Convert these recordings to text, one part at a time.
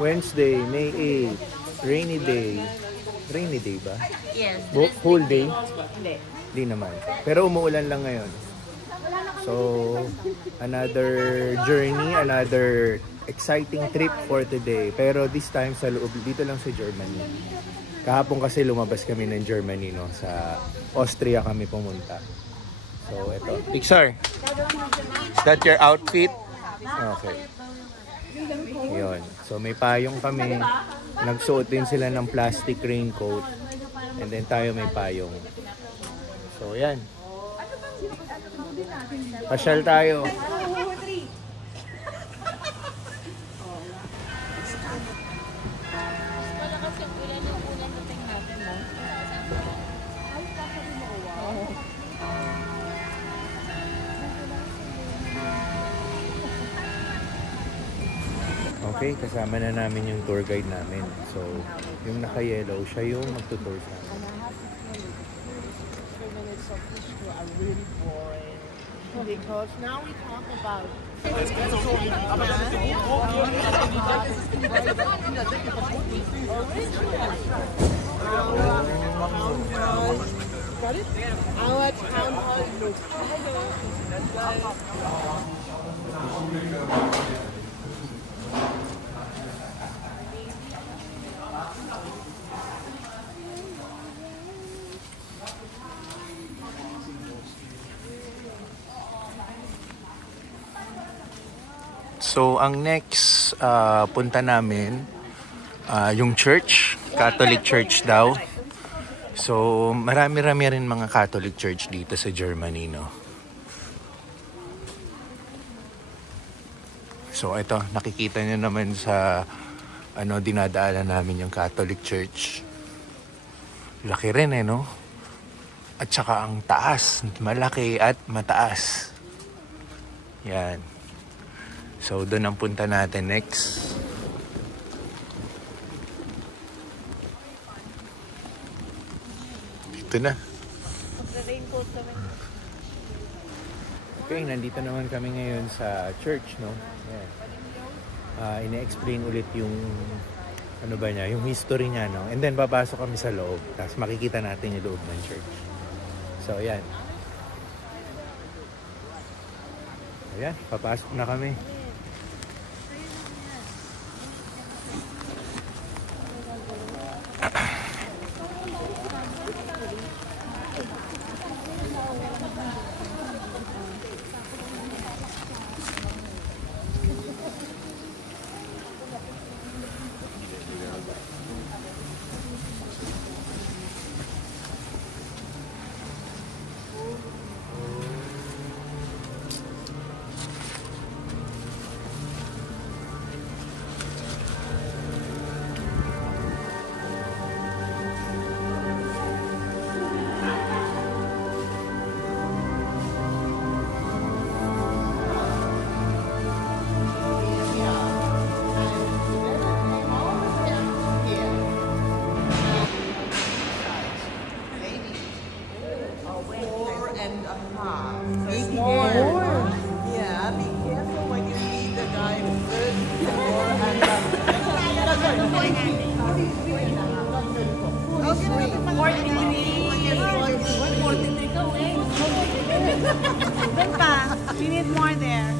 Wednesday, May 8. Rainy day. Rainy day ba? Yes. Whole day? Hindi. Hindi naman. Pero umuulan lang ngayon. So, another journey, another exciting trip for today. Pero this time sa loob, dito lang sa Germany. Kahapon kasi lumabas kami ng Germany, no? Sa Austria kami pumunta. So, ito. Pixar, is that your outfit? Okay. Yun. So, may payong kami. Nagsuot din sila ng plastic raincoat. And then tayo may payong. So, yan. Pasyal tayo. Okay, kasama na namin yung tour guide namin. So, yung naka-yellow, siya yung magtutour sa amin. Because now we talk about our town hall look. So, ang next punta namin, yung church, Catholic Church daw. So, marami-rami rin mga Catholic Church dito sa Germany, no? So, ito, nakikita nyo naman sa dinadaanan namin yung Catholic Church. Laki rin, no? At saka ang taas, malaki at mataas. Yan. So, doon ang punta natin next. Dito na. Okay, nandito naman kami ngayon sa church, no? Yeah. Ine-explain ulit yung yung history niya, no? And then, papasok kami sa loob. Tapos, makikita natin yung loob ng church. So, yan. Ayan, papasok na kami. You need more there.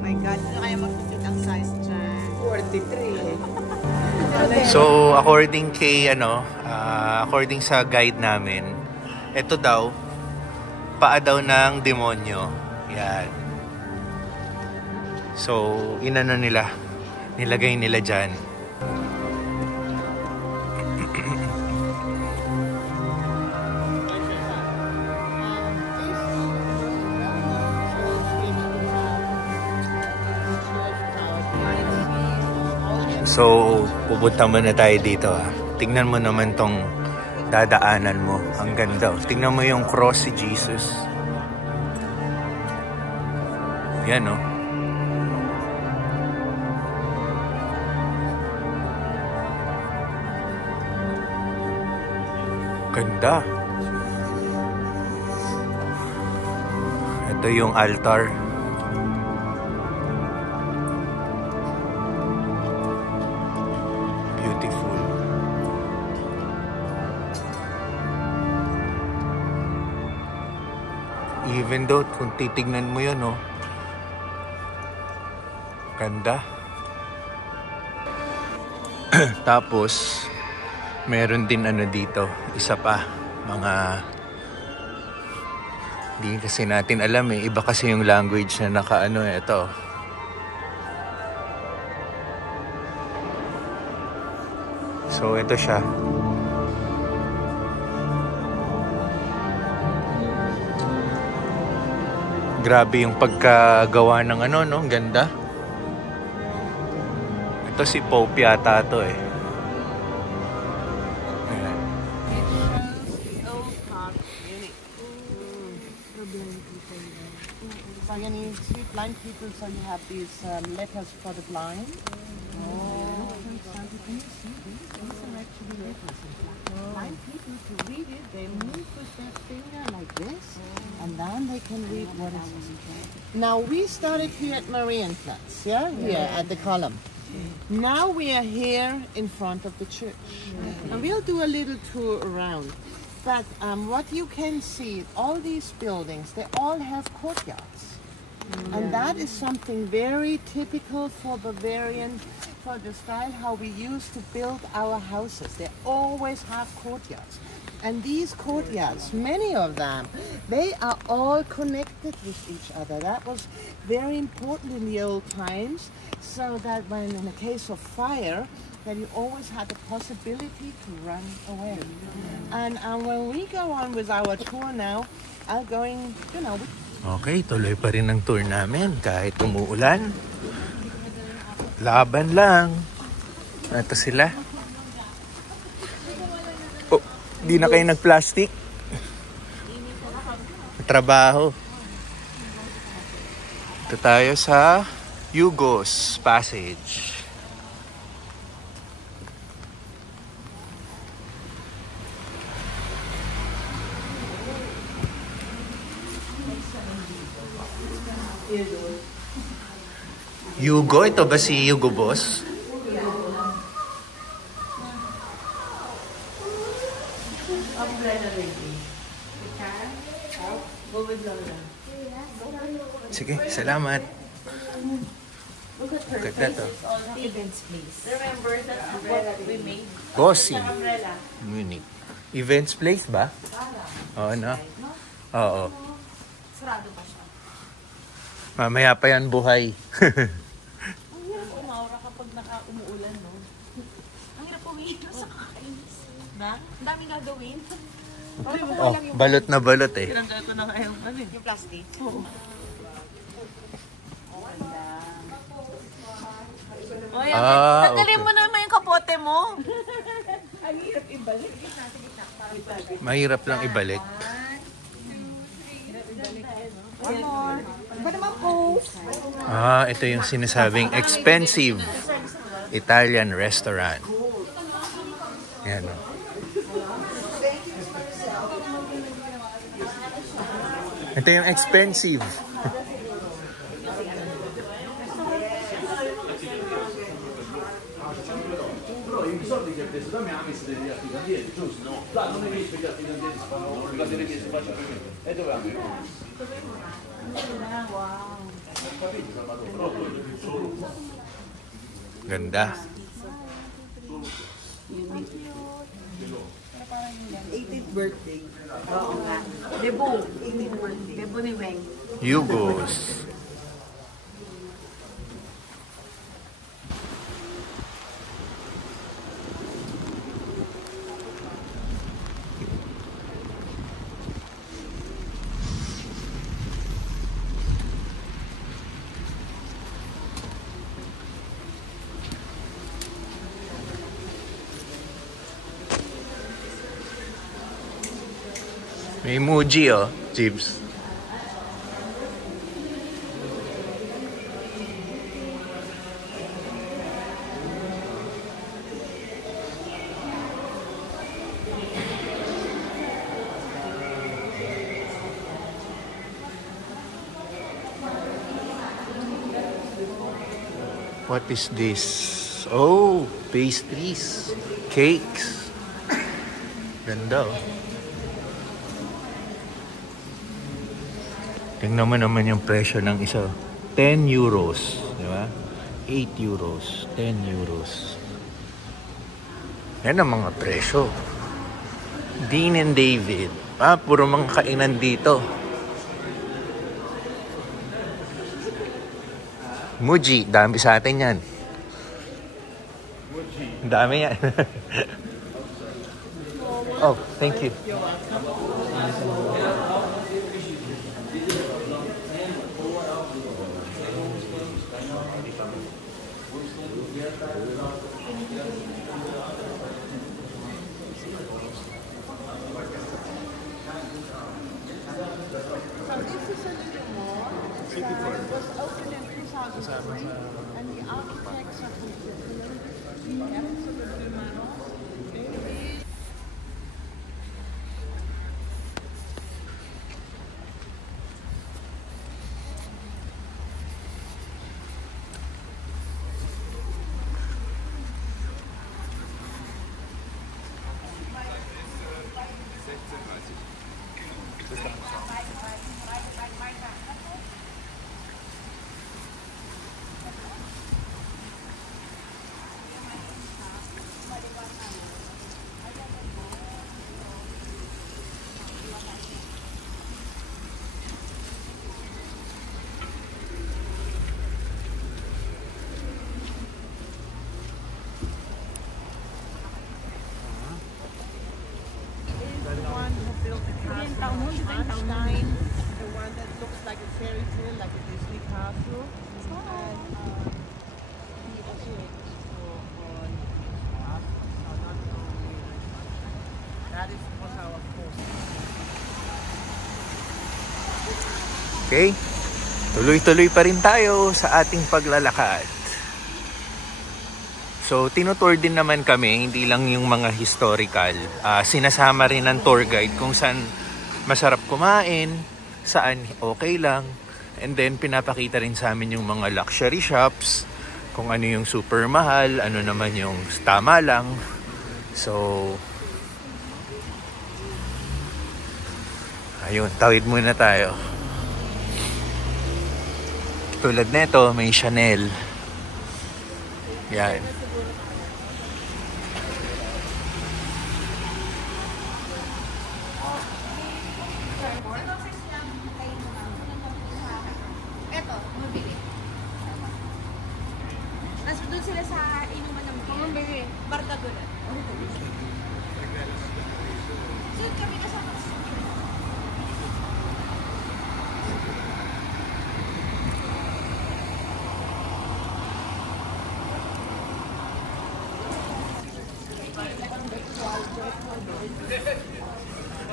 My God, ano kaya mag-fit ang size dyan? 43. So, according according sa guide namin, ito daw, paa daw ng demonyo. Yan. So, nilagay nila dyan. So, pupunta muna tayo dito. Tingnan mo naman tong dadaanan mo. Ang ganda. Tingnan mo yung cross si Jesus. Yan, no? Ganda. Ito yung altar. Even though, kung titignan mo yun, oh. Ganda. Tapos, meron din ano dito, isa pa, mga, di kasi natin alam eh, iba kasi yung language na nakaano ito. So, ito siya. Grabe yung pagkagawa ng ano, no? Ganda. Ito si Pope yata to eh. Ayan. It shows the old part of Munich. So you see blind people, so you have these letters for the blind. Oh, can you see these? These are actually letters. Blind people, to read it, they move with their finger like this, and then they can read what it says. Now we started here at Marienplatz, yeah, here at the column. Now we are here in front of the church, and we'll do a little tour around. But what you can see, all these buildings, they all have courtyards. And that is something very typical for Bavarian, for the style how we used to build our houses. They always have courtyards. And these courtyards, many of them, they are all connected with each other. That was very important in the old times, so that when in a case of fire, that you always had the possibility to run away. And when we go on with our tour now, I'm going, you know, Okay, tuloy pa rin ang tour namin kahit umuulan. Laban lang. Ito sila. Oh, di na kayo nag-plastic? Trabaho. Ito tayo sa Hugo's Passage. Hugo? Ito ba si Hugo Boss? Sige, salamat. Ganda to. Events, please. Remember that what we made? Bossy. Munich. Events place ba? Oo, no? Oo. Sarado pa siya. Mamaya pa yan buhay. Ang hirap umaura kapag umuulan, no? Ang hirap umiin sa kakainis. Na? Ang daming gagawin. Oh, balot na balot eh. tinanggal ko na nga yung Plastic. Oo. Oy, okay. tanggalin mo naman yung kapote mo. Ang hirap ibalik. Mahirap lang ibalik. Iba naman post. Ito yung sinasabing expensive Italian restaurant. Yan o. Ito yung expensive. Ganda. 18th birthday. Oo nga. Debo. Debo ni Weng. Hugo's. May emoji oh, Jibs. What is this? Oh, pastries, cakes. Ganda oh. Tingnan mo naman yung presyo ng isa. 10 euros. Di ba? 8 euros. 10 euros. Yan ang mga presyo. Dean and David. Puro mga kainan dito. Muji. Dami sa atin yan. Dami yan. Oh, thank you. So this is a little more. It was opened in 2003, and the architects are from Switzerland. Einstein, the one that looks like a fairy tale, like a Disney castle. And he also for that was our first. Okay. Tuloy-tuloy pa rin tayo sa ating paglalakad. So, tinutour din naman kami, hindi lang yung mga historical. Sinasama rin ng tour guide kung saan masarap kumain, saan okay lang. And then, pinapakita rin sa amin yung mga luxury shops, kung ano yung super mahal, ano naman yung tama lang. So, ayun, tawid muna tayo. Tulad nito, may Chanel. Yan. Eto, mabili. Nasa doon sila sa inuman ng beer. Barkagulan. So, kami kasama.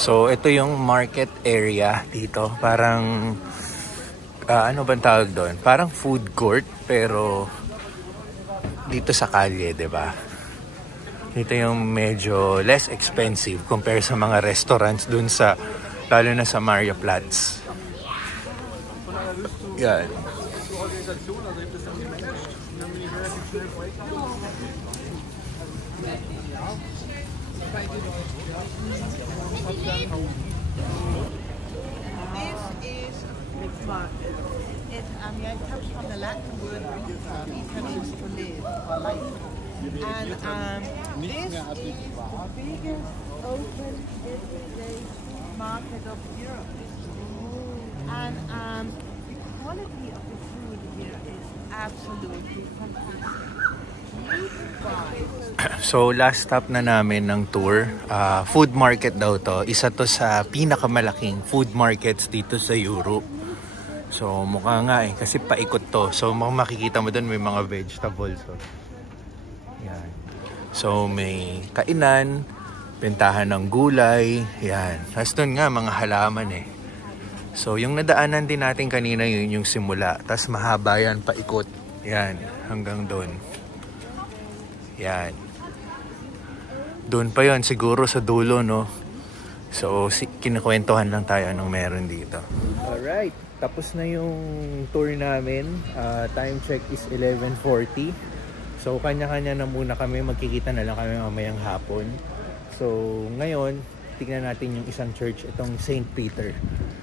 So, ito yung market area dito. Parang, ano bang tawag doon? Parang food court, pero dito sa kalye, diba? Dito yung medyo less expensive compare sa mga restaurants dun sa, lalo na sa Mariaplatz. Yan. This is a fruit market. It comes from the Latin word vita means to live or life. And this is the biggest open everyday food market of Europe. And the quality of the food here is absolutely fantastic. So, last stop na namin ng tour. Food market daw to. Isa to sa pinakamalaking food markets dito sa Europe. So, mukha nga eh. Kasi paikot to. So, makikita mo dun may mga vegetables. So, yan. So, may kainan, bentahan ng gulay. Yan. Tapos dun nga, mga halaman eh. So, yung nadaanan din natin kanina yun yung simula. Tapos mahaba yan, paikot. Yan. Hanggang dun. Yan. Doon pa yon siguro sa dulo, no? So, kinakwentuhan lang tayo anong meron dito. Alright. Tapos na yung tour namin. Time check is 11:40. So, kanya-kanya na muna kami. Magkikita na lang kami mamayang hapon. So, ngayon, tignan natin yung isang church. Itong St. Peter.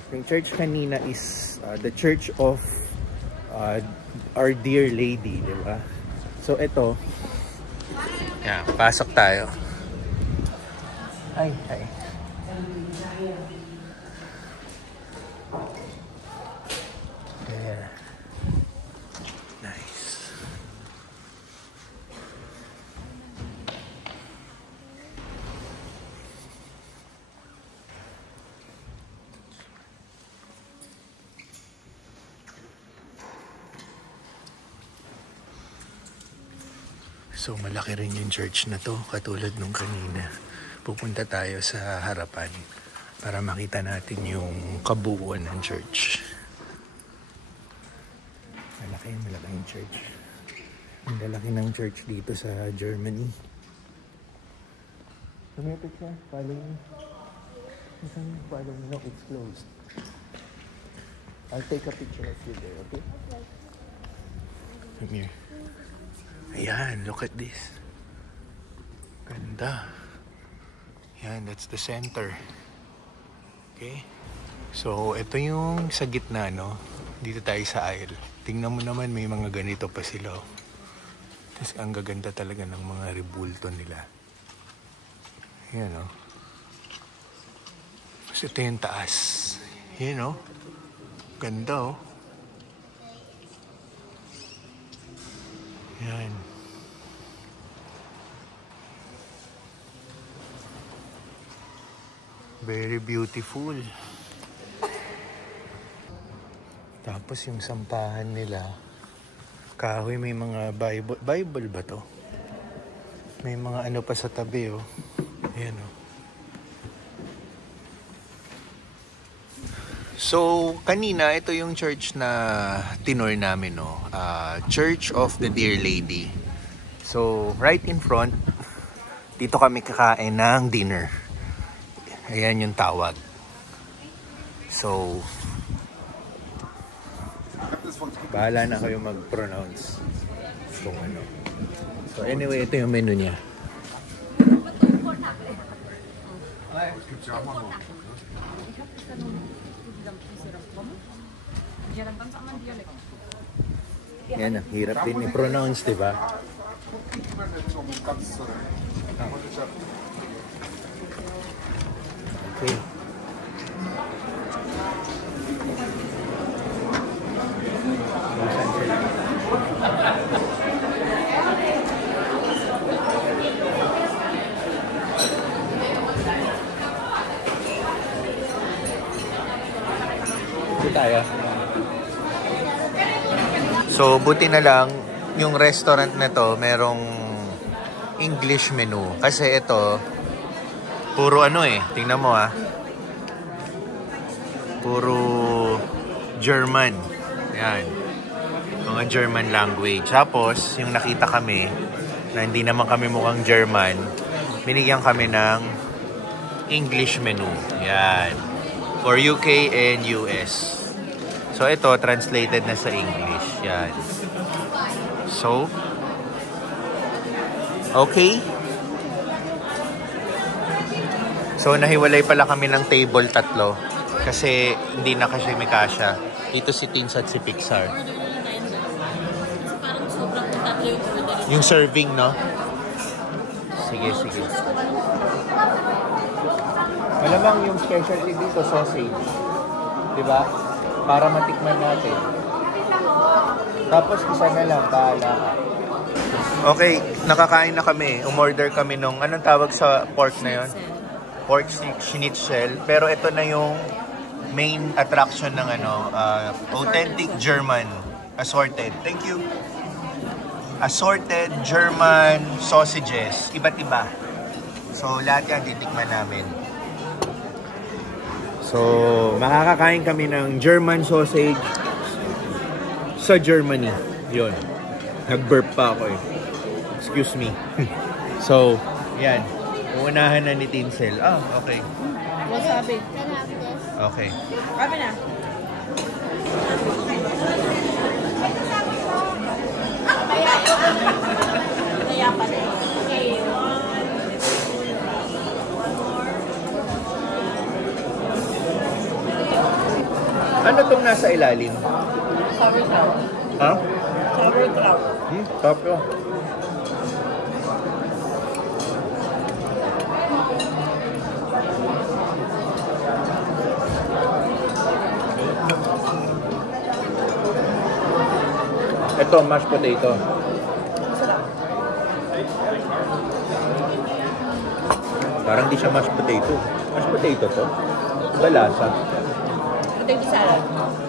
Yung church kanina is the Church of Our Dear Lady, di ba? So ito, yan, pasok tayo. Ay. Yeah. Nice. So malaki rin yung church na to, katulad nung kanina. Pupunta tayo sa harapan para makita natin yung kabuuan ng church. Malaki yung church. Ang lalaki ng church dito sa Germany. Tumipit siya, follow me. Follow me. No, it's closed. I'll take a picture of you there, okay? Come here. Ayan, look at this. Ganda. Ayan, that's the center. Okay? So, ito yung sa gitna, no? Dito tayo sa aisle. Tingnan mo naman, may mga ganito pa sila. Tapos, ang gaganda talaga ng mga rebulto nila. Ayan, no? Tapos, ito yung taas. Ayan, no? Ganda, oh. Ayan. Very beautiful. Tapos yung sampahan nila, kahoy, may mga Bible ba to? May mga ano pa sa tabi, oh. Ayan, oh. So, kanina, ito yung church na tinor namin, no? Church of the Dear Lady. So, right in front, dito kami kakain ng dinner. Ayan yung tawag. So, bahala na kayo mag-pronounce kung ano. So, anyway, ito yung menu niya. Yan, ang hirap din i-pronounce, diba? Okay. Ito tayo. So, buti na lang, yung restaurant na to, merong English menu. Kasi ito, puro ano eh, tingnan mo ah. Puro German. Yan. Mga German language. Tapos, yung nakita kami, na hindi naman kami mukhang German, binigyan kami ng English menu. Yan. For UK and US. So, ito, translated na sa English. Yan. So, okay. So, nahiwalay pala kami ng table tatlo. Kasi, hindi na kasi may kasya. Dito si Tins at si Pixar. Yung serving, no? Sige, sige. Malamang yung specialty dito, sausage. Diba? Para matikman natin. Tapos isa na lang, bahala ka. Okay, nakakain na kami. Umorder kami nung, anong tawag sa pork na yon? Pork schnitzel. Pero ito na yung main attraction ng ano, authentic German assorted. Thank you. Assorted German sausages. Iba't iba. So, lahat yan titikman namin. So, makakakain kami ng German sausage sa Germany. Yun. Nag-burp pa ako eh. Excuse me. So, yan. Uunahan na ni Tinsel. Ah, okay. Wasabi. Okay. Kami na. Kaya pa na. Okay. nasa ilalim? Sauerkraut. Ha? Sauerkraut. Sarap yun. Ito, mashed potato. Parang di siya mashed potato. Mashed potato to? Iba lasa. Potato salad.